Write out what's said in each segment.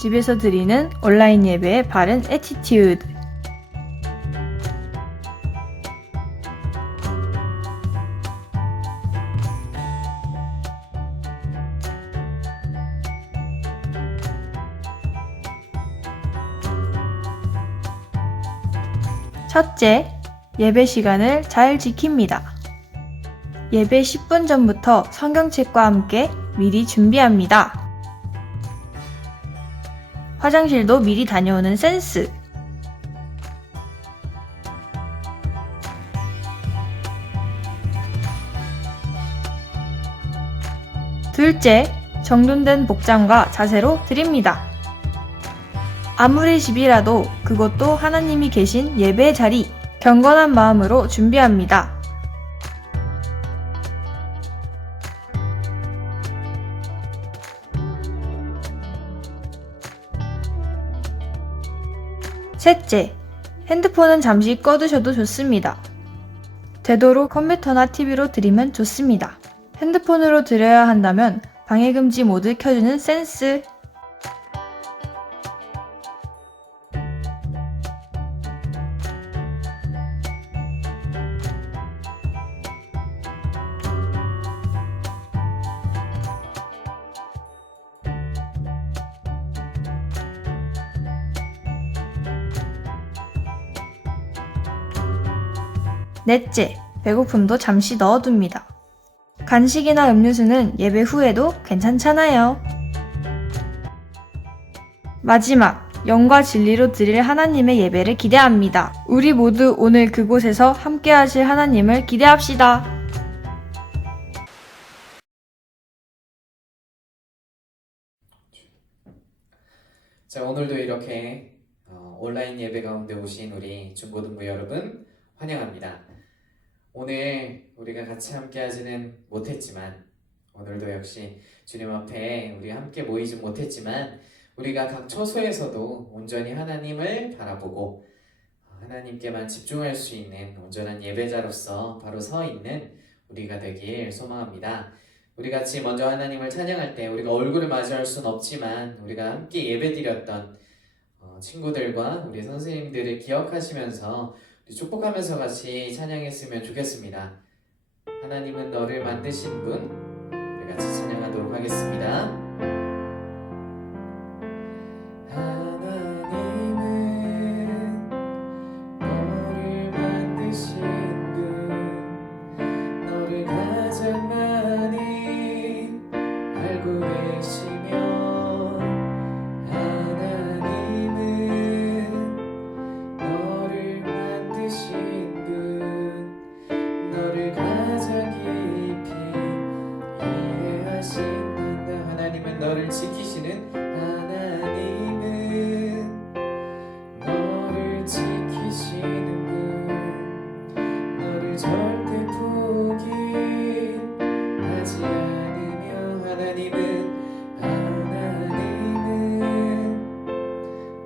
집에서 드리는 온라인 예배의 바른 애티튜드. 첫째, 예배 시간을 잘 지킵니다. 예배 10분 전부터 성경책과 함께 미리 준비합니다. 화장실도 미리 다녀오는 센스. 둘째, 정돈된 복장과 자세로 드립니다. 아무리 집이라도 그것도 하나님이 계신 예배의 자리, 경건한 마음으로 준비합니다. 셋째, 핸드폰은 잠시 꺼두셔도 좋습니다. 되도록 컴퓨터나 TV로 드리면 좋습니다. 핸드폰으로 드려야 한다면 방해금지 모드 켜주는 센스. 넷째, 배고픔도 잠시 넣어둡니다. 간식이나 음료수는 예배 후에도 괜찮잖아요. 마지막, 영과 진리로 드릴 하나님의 예배를 기대합니다. 우리 모두 오늘 그곳에서 함께 하실 하나님을 기대합시다. 자, 오늘도 이렇게 온라인 예배 가운데 오신 우리 중고등부 여러분 환영합니다. 오늘 우리가 같이 함께 하지는 못했지만, 오늘도 역시 주님 앞에 우리 함께 모이지 못했지만, 우리가 각 처소에서도 온전히 하나님을 바라보고 하나님께만 집중할 수 있는 온전한 예배자로서 바로 서 있는 우리가 되길 소망합니다. 우리 같이 먼저 하나님을 찬양할 때 우리가 얼굴을 마주할 수는 없지만, 우리가 함께 예배드렸던 친구들과 우리 선생님들을 기억하시면서 축복하면서 같이 찬양했으면 좋겠습니다. 하나님은 너를 만드신 분, 우리 같이 찬양하도록 하겠습니다. 너를 지키시는 하나님은 너를 지키시는 분, 너를 절대 포기하지 않으며 하나님은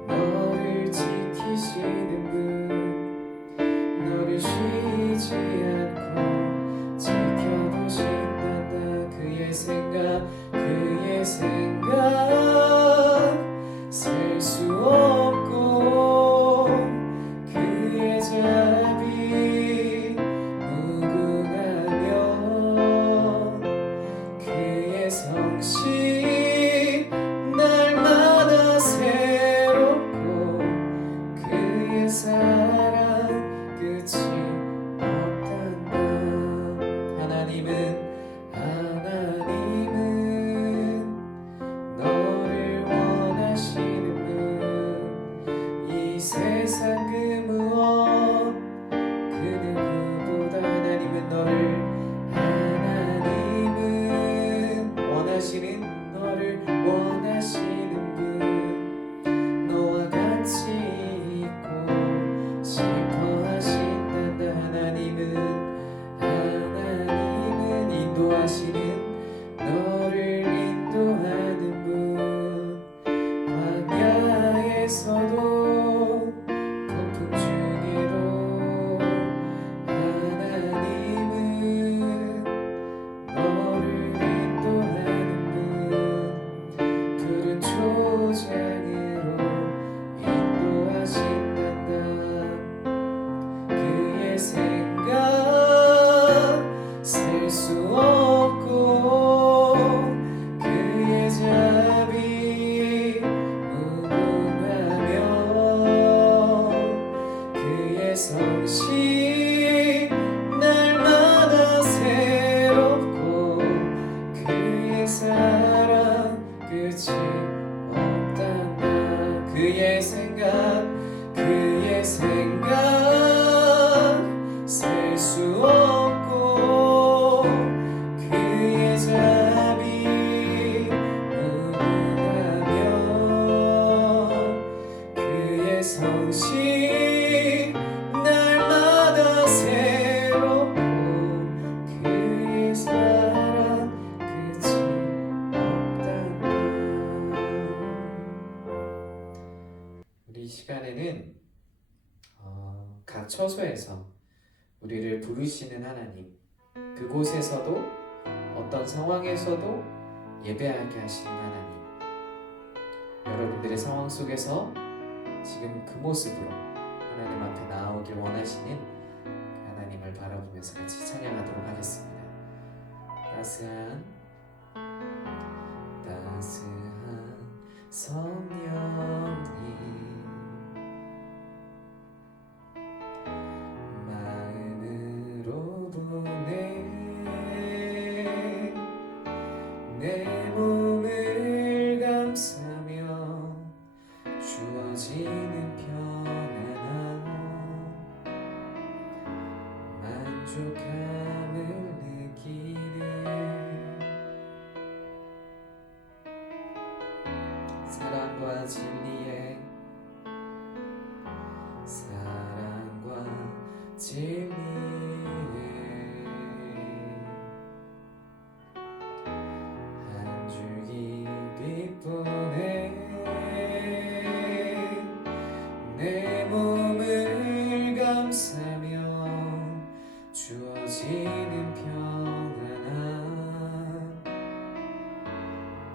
너를 지키시는 분, 너를 쉬지 않고 지켜보신단다. 그의 생각 셀 수 없고 그의 자비 무궁하며 그의 성실 날마다 새롭고 그의 사랑 끝이 없단다. 하나님은 너를 원하시는 분, 이 세상 그 무엇 그 누구보다 하나님은 원하시는 분, 너와 같이 있고 싶어 하신단다. 하나님은 인도하시는 너를 인도하는 분, 광야에서도 폭풍 중에도 하나님은 너를 인도하는 분, 푸른 초장을 그의 생각 셀 수 없고 그의 자비 무궁하며 그의 성실 날마다 새롭고 그의 사랑 끝이 없단다. 우리 이 시간에는 각 처소에서 우리를 부르시는 하나님, 그곳에서도 어떤 상황에서도 예배하게 하시는 하나님, 여러분들의 상황 속에서 지금 그 모습으로 하나님 앞에 나아오길 원하시는 그 하나님을 바라보면서 같이 찬양하도록 하겠습니다. 따스한 성령님 마음으로 보내 내 몸을 감싸며 주어지는 평안함 만족함을 느끼네 사랑과 진리에 한 줄기 빛보내 내 몸을 감싸며 주어지는 평안함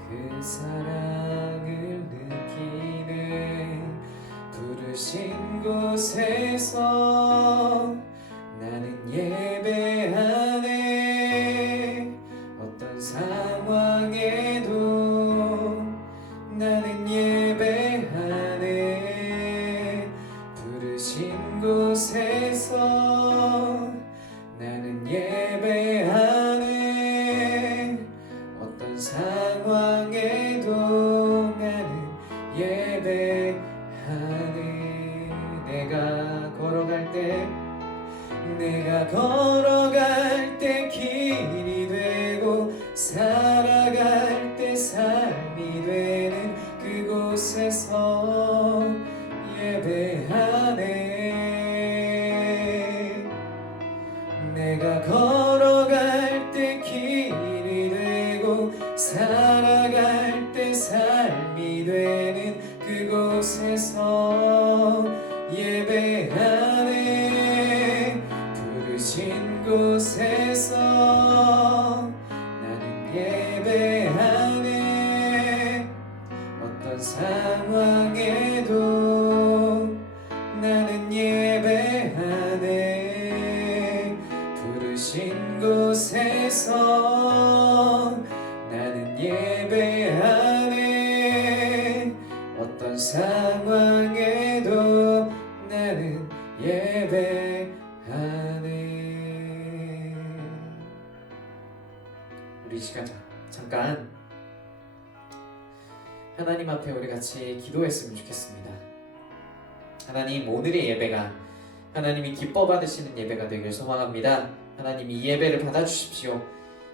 그 사랑을 느끼네 부르신 곳에서 나는 예배하네 어떤 상황에도 나는 예배하네 부르신 곳에서 나는 예배하네 어떤 상황에도 나는 예배하네 내가 걸어갈 때 길이 되고 살아갈 때 삶이 되는 그곳에서 예배하네 내가 걸어갈 때 길이 되고 살아갈 때 삶이 되는 그곳에서 예배하네 부르신 곳에서 나는 예배하네 어떤 상황에도 나는 예배하네 부르신 곳에서 나는 예배하네 어떤 상황에도 나는 예배하네. 우리 시간 잠깐 하나님 앞에 우리 같이 기도했으면 좋겠습니다. 하나님 오늘의 예배가 하나님이 기뻐 받으시는 예배가 되길 소망합니다. 하나님 이 예배를 받아주십시오.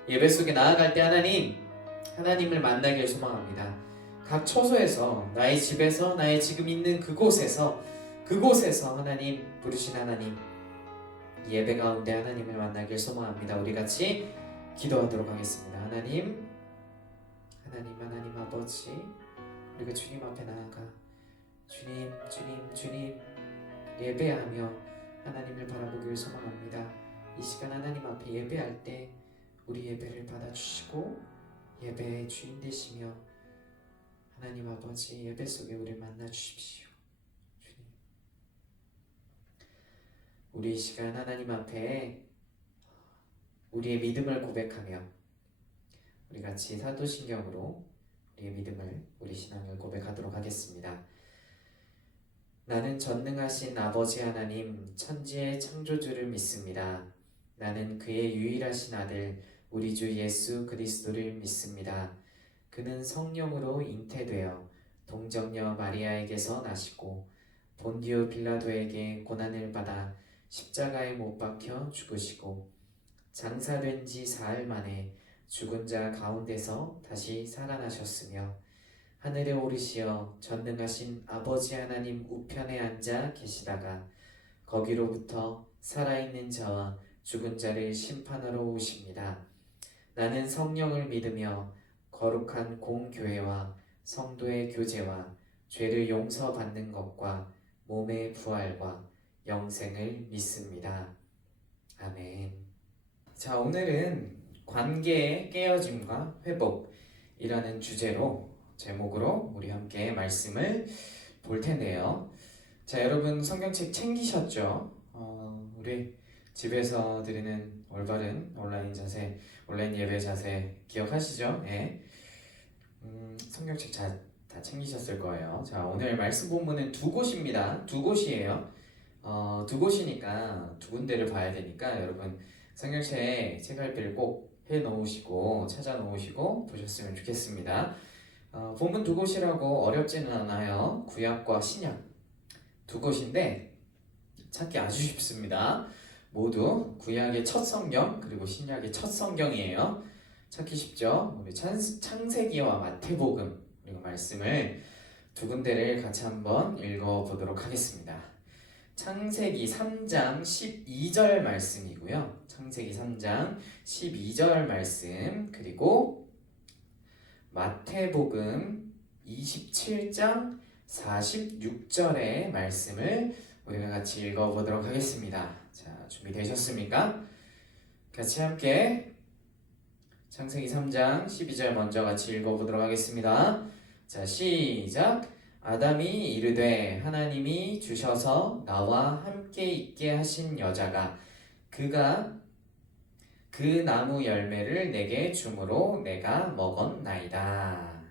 예배 속에 나아갈 때 하나님을 만나길 소망합니다. 각 처소에서 나의 집에서 나의 지금 있는 그곳에서 하나님 부르신 하나님 예배 가운데 하나님을 만나길 소망합니다. 우리 같이 기도하도록 하겠습니다. 하나님 아버지 우리가 주님 앞에 나아가 주님 예배하며 하나님을 바라보길 소망합니다. 이 시간 하나님 앞에 예배할 때 우리 예배를 받아주시고 예배의 주인 되시며 하나님 아버지 예배 속에 우리를 만나 주십시오. 주님 우리 이 시간 하나님 앞에 우리의 믿음을 고백하며 우리 같이 사도신경으로 우리의 믿음을 우리 신앙을 고백하도록 하겠습니다. 나는 전능하신 아버지 하나님 천지의 창조주를 믿습니다. 나는 그의 유일하신 아들 우리 주 예수 그리스도를 믿습니다. 그는 성령으로 잉태되어 동정녀 마리아에게서 나시고 본디오 빌라도에게 고난을 받아 십자가에 못 박혀 죽으시고 장사된 지 사흘 만에 죽은 자 가운데서 다시 살아나셨으며 하늘에 오르시어 전능하신 아버지 하나님 우편에 앉아 계시다가 거기로부터 살아있는 자와 죽은 자를 심판하러 오십니다. 나는 성령을 믿으며 거룩한 공교회와 성도의 교제와 죄를 용서받는 것과 몸의 부활과 영생을 믿습니다. 아멘. 자, 오늘은 관계의 깨어짐과 회복이라는 주제로 제목으로 우리 함께 말씀을 볼 텐데요. 자, 여러분 성경책 챙기셨죠? 우리 집에서 드리는 올바른 온라인 예배 자세 기억하시죠? 예. 성경책 다 챙기셨을 거예요. 자, 오늘 말씀 본문은 두 곳입니다. 두 곳이에요. 두 곳이니까 두 군데를 봐야 되니까 여러분 성경책 책갈피를 꼭 해놓으시고 찾아놓으시고 보셨으면 좋겠습니다. 본문 두 곳이라고 어렵지는 않아요. 구약과 신약 두 곳인데 찾기 아주 쉽습니다. 모두 구약의 첫 성경 그리고 신약의 첫 성경이에요. 찾기 쉽죠? 우리 창세기와 마태복음 그리고 말씀을 두 군데를 같이 한번 읽어보도록 하겠습니다. 창세기 3장 12절 말씀이고요. 창세기 3장 12절 말씀 그리고 마태복음 27장 46절의 말씀을 우리가 같이 읽어보도록 하겠습니다. 자, 준비되셨습니까? 같이 함께 창세기 3장 12절 먼저 같이 읽어보도록 하겠습니다. 자, 시작! 아담이 이르되 하나님이 주셔서 나와 함께 있게 하신 여자가 그가 그 나무 열매를 내게 주므로 내가 먹었나이다.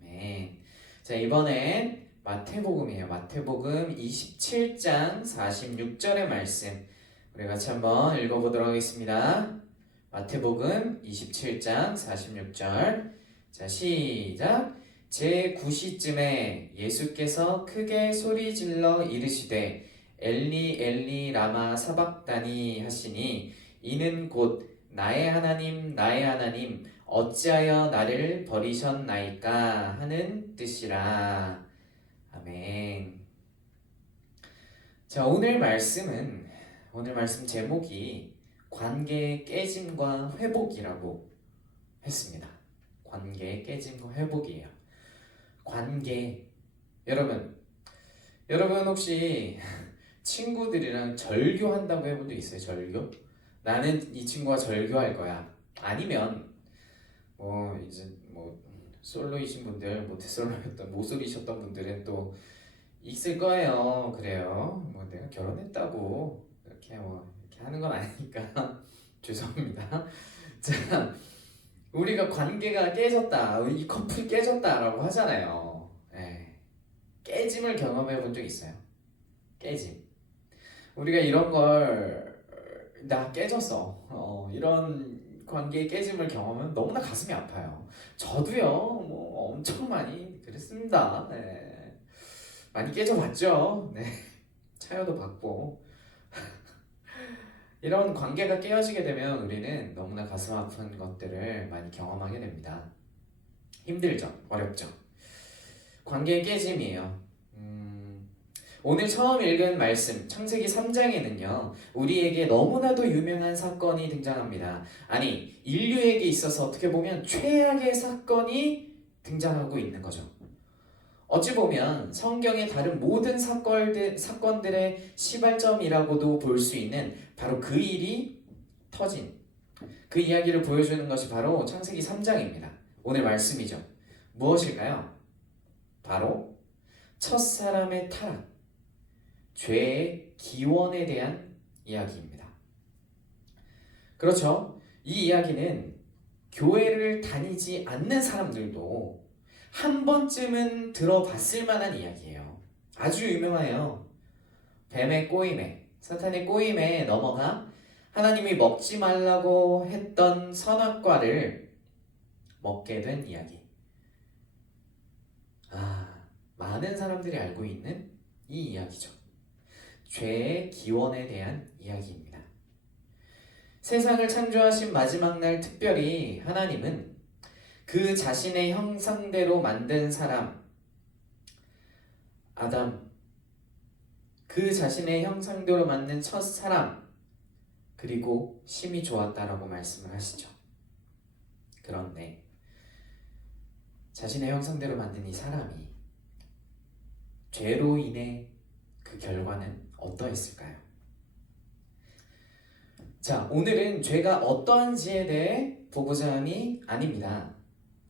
아멘. 자, 이번엔 마태복음이에요. 마태복음 27장 46절의 말씀 우리 같이 한번 읽어보도록 하겠습니다. 마태복음 27장 46절 자, 시작! 제9시쯤에 예수께서 크게 소리질러 이르시되 엘리 엘리 라마 사박다니 하시니 이는 곧 나의 하나님 어찌하여 나를 버리셨나이까 하는 뜻이라. 아멘. 자, 오늘 말씀 제목이 관계의 깨짐과 회복이라고 했습니다. 관계의 깨짐과 회복이에요. 관계. 여러분 혹시 친구들이랑 절교한다고 해본 적 있어요? 절교? 나는 이 친구와 절교할 거야. 아니면 이제 솔로이신 분들, 모태솔로였던 모쏠이셨던 분들은 또 있을 거예요. 그래요. 내가 결혼했다고 이렇게 하는 건 아니니까 죄송합니다. 자, 우리가 관계가 깨졌다, 이 커플 깨졌다라고 하잖아요. 네. 깨짐을 경험해 본 적 있어요? 깨짐. 우리가 이런 걸 나 깨졌어. 이런 관계의 깨짐을 경험하면 너무나 가슴이 아파요. 저도요. 엄청 많이 그랬습니다. 네. 많이 깨져봤죠. 네. 차여도 받고. 이런 관계가 깨어지게 되면 우리는 너무나 가슴 아픈 것들을 많이 경험하게 됩니다. 힘들죠? 어렵죠? 관계의 깨짐이에요. 오늘 처음 읽은 말씀 창세기 3장에는요 우리에게 너무나도 유명한 사건이 등장합니다. 아니, 인류에게 있어서 어떻게 보면 최악의 사건이 등장하고 있는 거죠. 어찌 보면 성경의 다른 모든 사건들의 시발점이라고도 볼 수 있는 바로 그 일이 터진 그 이야기를 보여주는 것이 바로 창세기 3장입니다. 오늘 말씀이죠. 무엇일까요? 바로 첫사람의 타락, 죄의 기원에 대한 이야기입니다. 그렇죠? 이 이야기는 교회를 다니지 않는 사람들도 한 번쯤은 들어봤을 만한 이야기예요. 아주 유명해요. 뱀의 꼬임에, 사탄의 꼬임에 넘어가 하나님이 먹지 말라고 했던 선악과를 먹게 된 이야기. 많은 사람들이 알고 있는 이 이야기죠. 죄의 기원에 대한 이야기입니다. 세상을 창조하신 마지막 날 특별히 하나님은 그 자신의 형상대로 만든 사람 아담, 그 자신의 형상대로 만든 첫 사람, 그리고 심히 좋았다라고 말씀을 하시죠. 그런데 자신의 형상대로 만든 이 사람이 죄로 인해 그 결과는 어떠했을까요? 자, 오늘은 죄가 어떠한지에 대해 보고자 함이 아닙니다.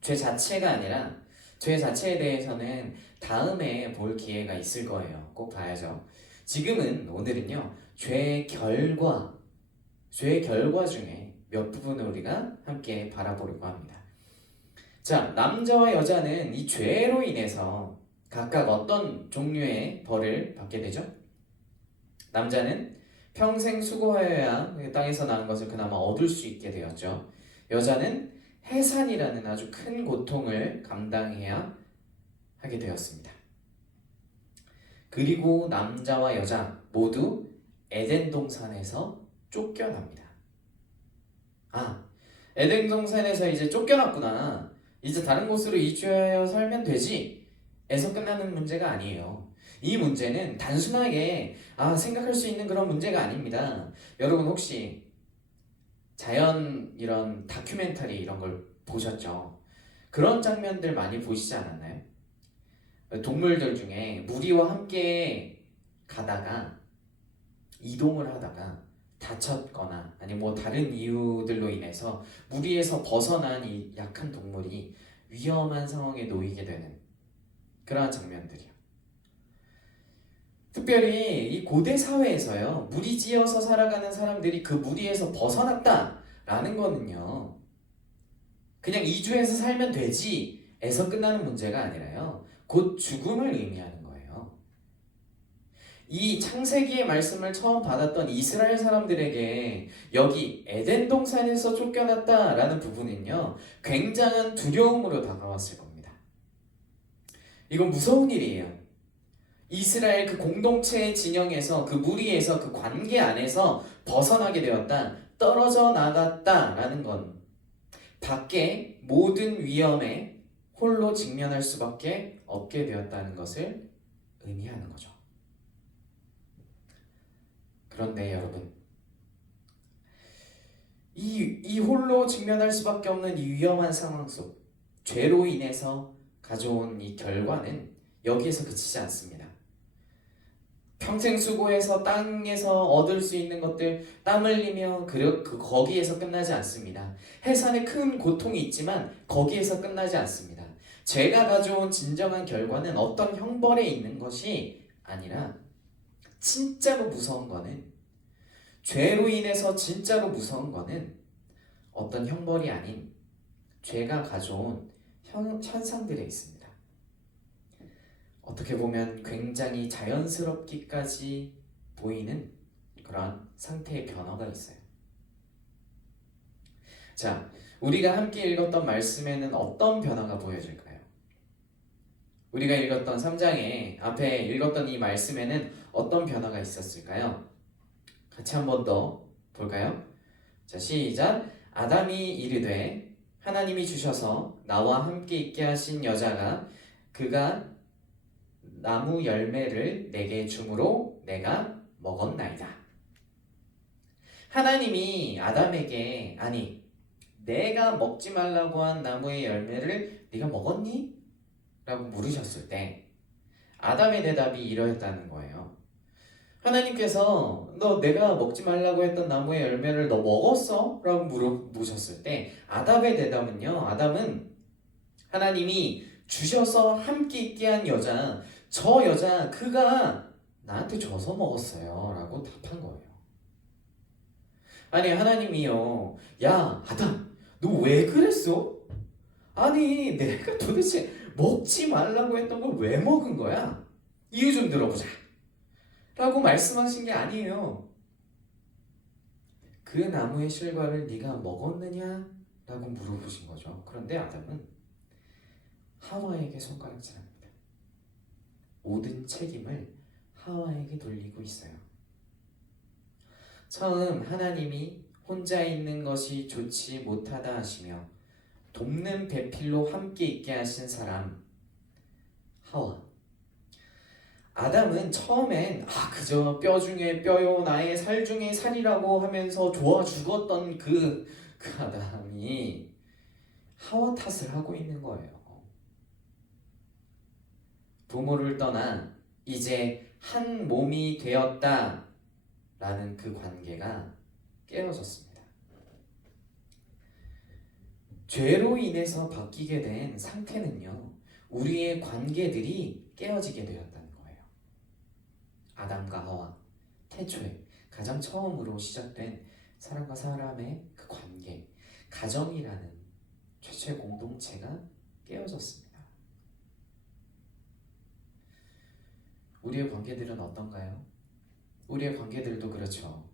죄 자체가 아니라 죄 자체에 대해서는 다음에 볼 기회가 있을 거예요. 꼭 봐야죠. 지금은 오늘은요, 죄의 결과 중에 몇 부분을 우리가 함께 바라보려고 합니다. 자, 남자와 여자는 이 죄로 인해서 각각 어떤 종류의 벌을 받게 되죠? 남자는 평생 수고하여야 땅에서 나는 것을 그나마 얻을 수 있게 되었죠. 여자는 해산이라는 아주 큰 고통을 감당해야 하게 되었습니다. 그리고 남자와 여자 모두 에덴 동산에서 쫓겨납니다. 아, 에덴 동산에서 이제 쫓겨났구나. 이제 다른 곳으로 이주하여 살면 되지. 에서 끝나는 문제가 아니에요. 이 문제는 단순하게 생각할 수 있는 그런 문제가 아닙니다. 여러분 혹시 자연 이런 다큐멘터리 이런 걸 보셨죠? 그런 장면들 많이 보시지 않았나요? 동물들 중에 무리와 함께 가다가 이동을 하다가 다쳤거나 아니 뭐 다른 이유들로 인해서 무리에서 벗어난 이 약한 동물이 위험한 상황에 놓이게 되는 그러한 장면들이요. 특별히 이 고대 사회에서요, 무리지어서 살아가는 사람들이 그 무리에서 벗어났다라는 거는요, 그냥 이주해서 살면 되지에서 끝나는 문제가 아니라요, 곧 죽음을 의미하는 거예요. 이 창세기의 말씀을 처음 받았던 이스라엘 사람들에게 여기 에덴 동산에서 쫓겨났다라는 부분은요, 굉장한 두려움으로 다가왔을 겁니다. 이건 무서운 일이에요. 이스라엘 그 공동체의 진영에서 그 무리에서 그 관계 안에서 벗어나게 되었다, 떨어져 나갔다라는 건 밖에 모든 위험에 홀로 직면할 수밖에 없게 되었다는 것을 의미하는 거죠. 그런데 여러분, 이 홀로 직면할 수밖에 없는 이 위험한 상황 속 죄로 인해서 가져온 이 결과는 여기에서 그치지 않습니다. 평생 수고해서 땅에서 얻을 수 있는 것들 땀 흘리며 거기에서 끝나지 않습니다. 해산에 큰 고통이 있지만 거기에서 끝나지 않습니다. 죄가 가져온 진정한 결과는 어떤 형벌에 있는 것이 아니라 진짜로 무서운 거는 죄로 인해서 진짜로 무서운 거는 어떤 형벌이 아닌 죄가 가져온 현상들에 있습니다. 어떻게 보면 굉장히 자연스럽기까지 보이는 그런 상태의 변화가 있어요. 자, 우리가 함께 읽었던 말씀에는 어떤 변화가 보여질까요? 우리가 읽었던 3장에 앞에 읽었던 이 말씀에는 어떤 변화가 있었을까요? 같이 한 번 더 볼까요? 자, 시작. 아담이 이르되 하나님이 주셔서 나와 함께 있게 하신 여자가 그가 나무 열매를 내게 주므로 내가 먹었나이다. 하나님이 아담에게 내가 먹지 말라고 한 나무의 열매를 네가 먹었니? 라고 물으셨을 때 아담의 대답이 이러했다는 거예요. 하나님께서 너 내가 먹지 말라고 했던 나무의 열매를 너 먹었어? 라고 물으셨을 때 아담의 대답은요, 아담은 하나님이 주셔서 함께 있게 한 여자, 저 여자 그가 나한테 줘서 먹었어요 라고 답한 거예요. 아니 하나님이요, 야 아담 너 왜 그랬어? 아니 내가 도대체 먹지 말라고 했던 걸 왜 먹은 거야? 이유 좀 들어보자 라고 말씀하신 게 아니에요. 그 나무의 실과를 네가 먹었느냐? 라고 물어보신 거죠. 그런데 아담은 하와에게 손가락질합니다. 모든 책임을 하와에게 돌리고 있어요. 처음 하나님이 혼자 있는 것이 좋지 못하다 하시며 돕는 배필로 함께 있게 하신 사람 하와. 아담은 처음엔 그저 뼈 중에 뼈요 나의 살 중에 살이라고 하면서 좋아 죽었던 그 아담이 하와 탓을 하고 있는 거예요. 부모를 떠나 이제 한 몸이 되었다 라는 그 관계가 깨어졌습니다. 죄로 인해서 바뀌게 된 상태는요, 우리의 관계들이 깨어지게 되었다는 거예요. 아담과 하와, 태초에 가장 처음으로 시작된 사람과 사람의 그 관계, 가정이라는 최초의 공동체가 깨어졌습니다. 우리의 관계들은 어떤가요? 우리의 관계들도 그렇죠.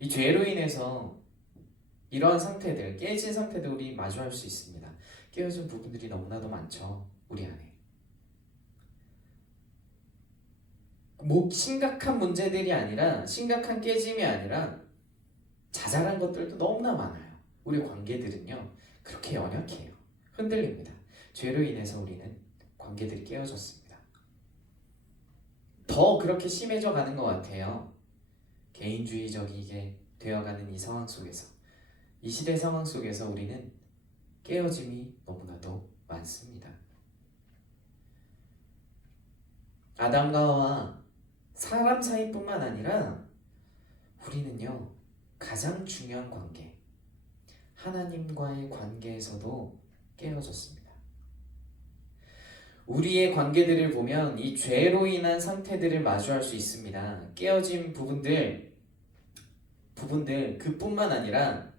이 죄로 인해서 이러한 상태들, 깨진 상태들 우리 마주할 수 있습니다. 깨어진 부분들이 너무나도 많죠. 우리 안에. 심각한 문제들이 아니라, 심각한 깨짐이 아니라 자잘한 것들도 너무나 많아요. 우리 관계들은요, 그렇게 연약해요. 흔들립니다. 죄로 인해서 우리는 관계들이 깨어졌습니다. 더 그렇게 심해져 가는 것 같아요. 개인주의적이게 되어가는 이 상황 속에서, 이 시대 상황 속에서 우리는 깨어짐이 너무나도 많습니다. 아담과 하와, 사람 사이뿐만 아니라 우리는요, 가장 중요한 관계, 하나님과의 관계에서도 깨어졌습니다. 우리의 관계들을 보면 이 죄로 인한 상태들을 마주할 수 있습니다. 깨어진 부분들 그뿐만 아니라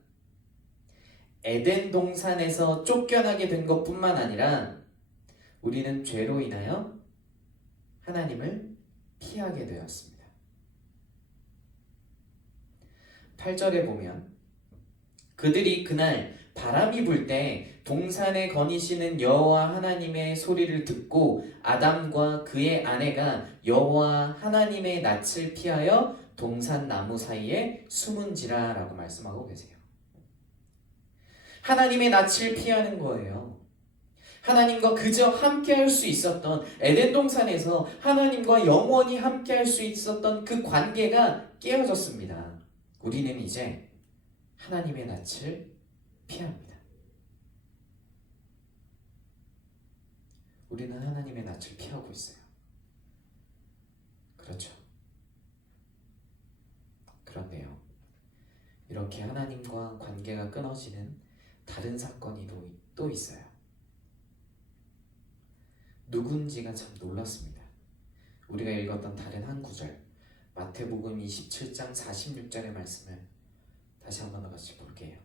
에덴 동산에서 쫓겨나게 된 것뿐만 아니라 우리는 죄로 인하여 하나님을 피하게 되었습니다. 8절에 보면 그들이 그날 바람이 불 때 동산에 거니시는 여호와 하나님의 소리를 듣고 아담과 그의 아내가 여호와 하나님의 낯을 피하여 동산 나무 사이에 숨은지라 라고 말씀하고 계세요. 하나님의 낯을 피하는 거예요. 하나님과 그저 함께 할 수 있었던 에덴 동산에서 하나님과 영원히 함께 할 수 있었던 그 관계가 깨어졌습니다. 우리는 이제 하나님의 낯을 피합니다. 우리는 하나님의 낯을 피하고 있어요. 그렇죠. 그런데요, 이렇게 하나님과 관계가 끊어지는 다른 사건이 또 있어요. 누군지가 참 놀랐습니다. 우리가 읽었던 다른 한 구절, 마태복음 27장 46절의 말씀을 다시 한번 같이 볼게요.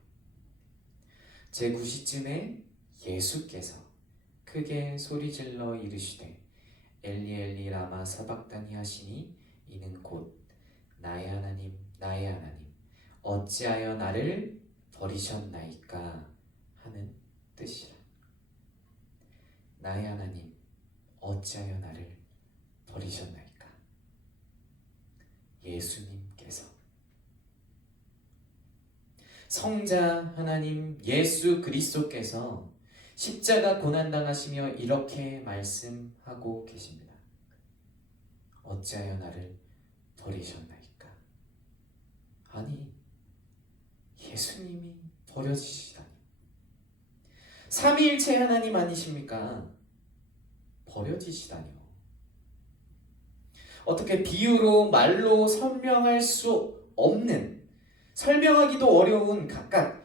제9시쯤에 예수께서 크게 소리질러 이르시되 엘리 엘리 라마 사박다니 하시니 이는 곧 나의 하나님 나의 하나님 어찌하여 나를 버리셨나이까 하는 뜻이라. 나의 하나님 어찌하여 나를 버리셨나이까. 예수님께서, 성자 하나님 예수 그리스도께서 십자가 고난당하시며 이렇게 말씀하고 계십니다. 어찌하여 나를 버리셨나이까. 아니, 예수님이 버려지시다니. 삼위일체 하나님 아니십니까? 버려지시다니요. 어떻게 비유로 말로 설명할 수 없는, 설명하기도 어려운 각각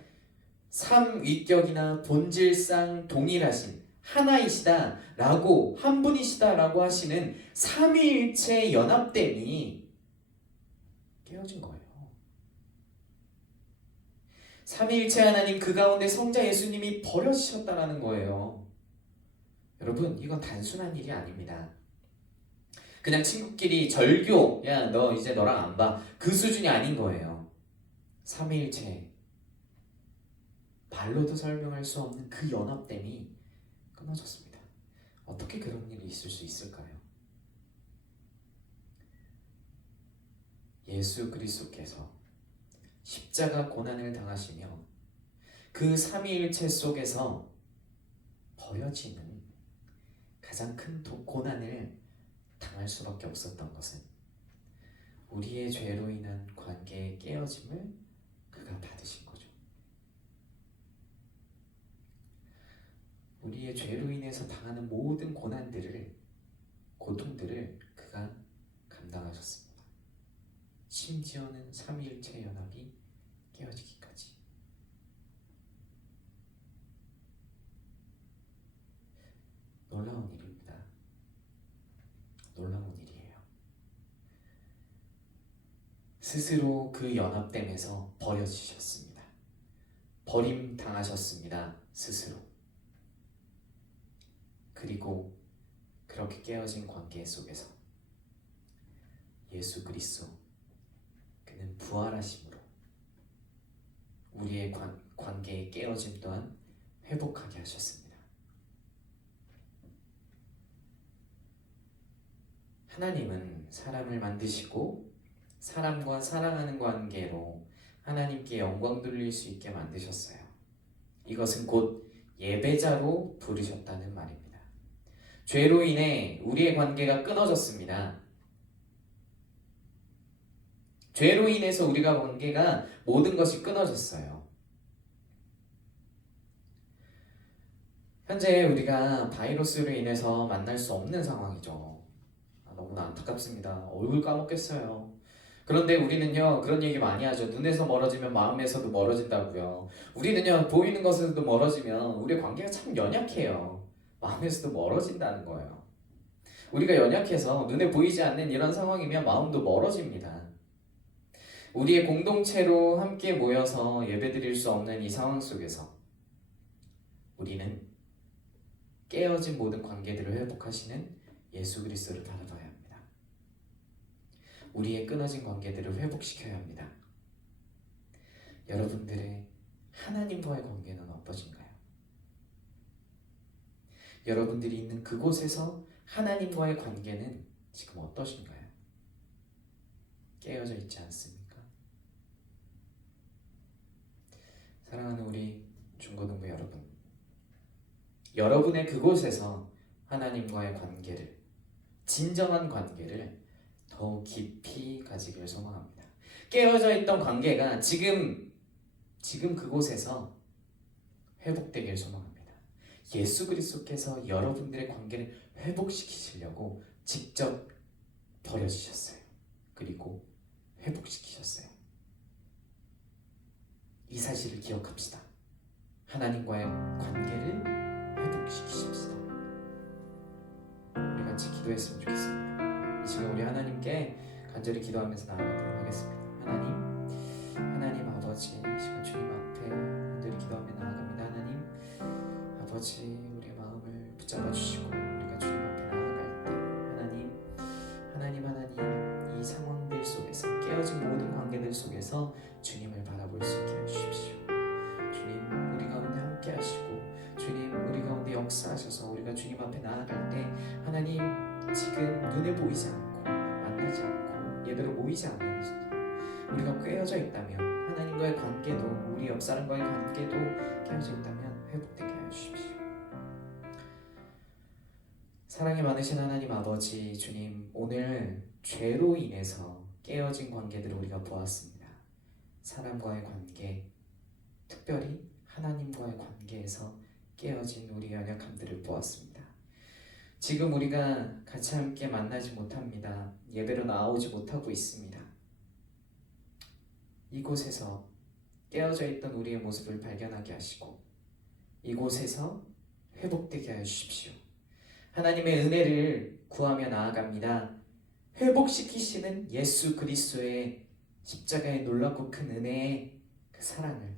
삼위격이나 본질상 동일하신 하나이시다라고, 한 분이시다라고 하시는 삼위일체의 연합됨이 깨어진 거예요. 삼위일체 하나님 그 가운데 성자 예수님이 버려지셨다라는 거예요. 여러분, 이건 단순한 일이 아닙니다. 그냥 친구끼리 절교, 야 너 이제 너랑 안 봐, 그 수준이 아닌 거예요. 삼위일체, 말로도 설명할 수 없는 그 연합됨이 끊어졌습니다. 어떻게 그런 일이 있을 수 있을까요? 예수 그리스도께서 십자가 고난을 당하시며 그 삼위일체 속에서 버려지는 가장 큰 고난을 당할 수밖에 없었던 것은 우리의 죄로 인한 관계의 깨어짐을 그가 받으신 거죠. 우리의 죄로 인해서 당하는 모든 고통들을 그가 감당하셨습니다. 심지어는 삼위일체 연합이 깨어지기까지. 놀라운 일입니다. 놀라운 일이에요. 스스로 그 연합됨에서 버려지셨습니다. 버림당하셨습니다. 스스로. 그리고 그렇게 깨어진 관계 속에서 예수 그리스도 그는 부활하심으로 우리의 관계의 깨어짐 또한 회복하게 하셨습니다. 하나님은 사람을 만드시고 사람과 사랑하는 관계로 하나님께 영광 돌릴 수 있게 만드셨어요. 이것은 곧 예배자로 부르셨다는 말입니다. 죄로 인해 우리의 관계가 끊어졌습니다. 죄로 인해서 우리가 관계가 모든 것이 끊어졌어요. 현재 우리가 바이러스로 인해서 만날 수 없는 상황이죠. 너무나 안타깝습니다. 얼굴 까먹겠어요. 그런데 우리는요 그런 얘기 많이 하죠. 눈에서 멀어지면 마음에서도 멀어진다고요. 우리는요 보이는 것에서도 멀어지면 우리의 관계가 참 연약해요. 마음에서도 멀어진다는 거예요. 우리가 연약해서 눈에 보이지 않는 이런 상황이면 마음도 멀어집니다. 우리의 공동체로 함께 모여서 예배드릴 수 없는 이 상황 속에서 우리는 깨어진 모든 관계들을 회복하시는 예수 그리스도를 바라봐야 합니다. 우리의 끊어진 관계들을 회복시켜야 합니다. 여러분들의 하나님과의 관계는 어떠신가요? 여러분들이 있는 그곳에서 하나님과의 관계는 지금 어떠신가요? 깨어져 있지 않습니까? 사랑하는 우리 중고등부 여러분, 여러분의 그곳에서 하나님과의 관계를, 진정한 관계를 더욱 깊이 가지길 소망합니다. 깨어져 있던 관계가 지금 그곳에서 회복되길 소망합니다. 예수 그리스도께서 여러분들의 관계를 회복시키시려고 직접 버려지셨어요. 그리고 회복시키셨어요. 이 사실을 기억합시다. 하나님과의 관계를 회복시키십시다. 우리 같이 기도했으면 좋겠습니다. 이 시간 우리 하나님께 간절히 기도하면서 나아가도록 하겠습니다. 하나님 아버지, 이 시간 주님 앞에 간절히 기도하며 나아갑니다. 아버지, 우리의 마음을 붙잡아 주시고 우리가 주님 앞에 나아갈 때 하나님 이 상황들 속에서 깨어진 모든 관계들 속에서 주님을 바라볼 수 있게 해주십시오. 주님 우리 가운데 함께 하시고 주님 우리 가운데 역사하셔서 우리가 주님 앞에 나아갈 때 하나님 지금 눈에 보이지 않고 만나지 않고 예배로 모이지 않는 우리가 깨어져 있다면 하나님과의 관계도 우리 옆 사람과의 관계도 깨어져 있다면 회복되게 하여 주십시오. 사랑이 많으신 하나님 아버지 주님, 오늘 죄로 인해서 깨어진 관계들을 우리가 보았습니다. 사람과의 관계, 특별히 하나님과의 관계에서 깨어진 우리 연약함들을 보았습니다. 지금 우리가 같이 함께 만나지 못합니다. 예배로 나오지 못하고 있습니다. 이곳에서 깨어져 있던 우리의 모습을 발견하게 하시고 이곳에서 회복되게 하여 주십시오. 하나님의 은혜를 구하며 나아갑니다. 회복시키시는 예수 그리스도의 십자가의 놀랍고 큰 은혜의 그 사랑을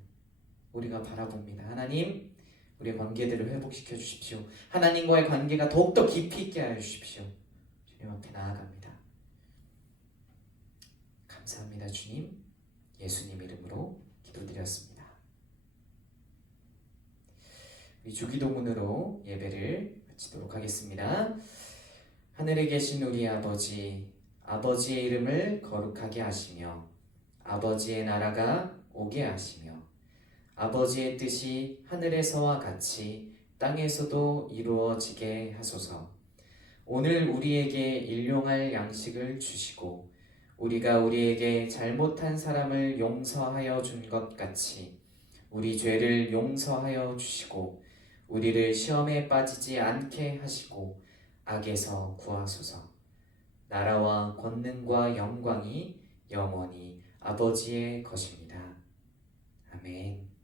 우리가 바라봅니다. 하나님, 우리의 관계들을 회복시켜 주십시오. 하나님과의 관계가 더욱더 깊이 있게 하여 주십시오. 주님 앞에 나아갑니다. 감사합니다. 주님, 예수님 이름으로 기도드렸습니다. 우리 주기도문으로 예배를 마치도록 하겠습니다. 하늘에 계신 우리 아버지, 아버지의 이름을 거룩하게 하시며 아버지의 나라가 오게 하시며 아버지의 뜻이 하늘에서와 같이 땅에서도 이루어지게 하소서. 오늘 우리에게 일용할 양식을 주시고 우리가 우리에게 잘못한 사람을 용서하여 준 것 같이 우리 죄를 용서하여 주시고 우리를 시험에 빠지지 않게 하시고 악에서 구하소서. 나라와 권능과 영광이 영원히 아버지의 것입니다. 아멘.